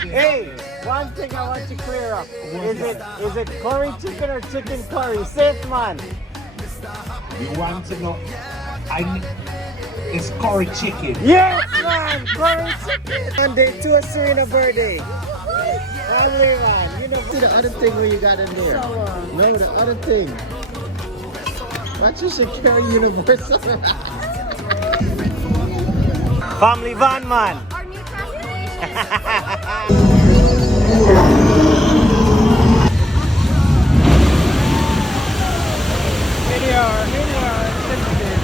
Hey, one thing I want to clear up. Is it curry chicken or chicken curry? Safe man. You want to know? It's curry chicken. Yes, man. Curry chicken. On day 2 of Serena birthday. Family man. You know, see the other thing where you got in there. No, the other thing. That's just a carry universal. Family van man. Our new transportation.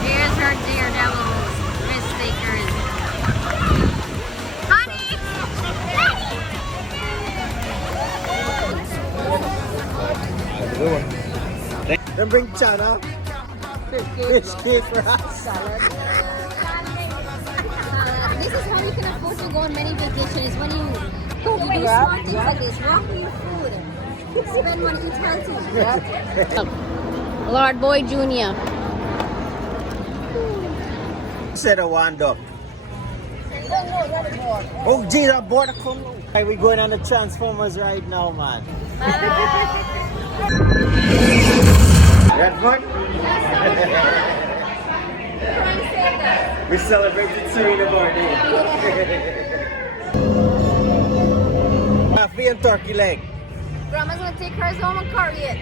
Here's our daredevils, risk takers. Honey! Then bring chana. Fish cake for us. Salad. This is how you can afford to go on many vacations when you do smart things like this. Walk in your food. Spend money, eat healthy. Lord Boy Jr. Said a wind up. Oh, geez, I bought a come. Hey, we going on the Transformers right now, man. Red fun? We celebrated Serena birthday. Coffee and turkey leg. Grandma's gonna take hers home and curry it.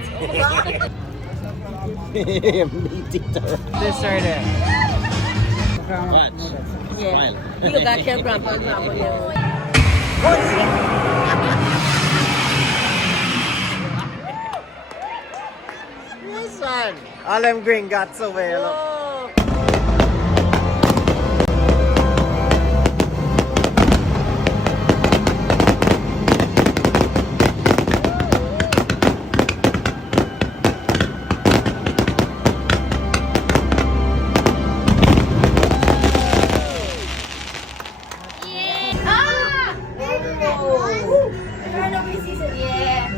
Meat eater. This right there. Watch. Smile. You got your grandpa. Yes, son. All them green guts over here, look. Yeah.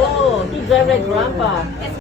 Oh, he's very grandpa.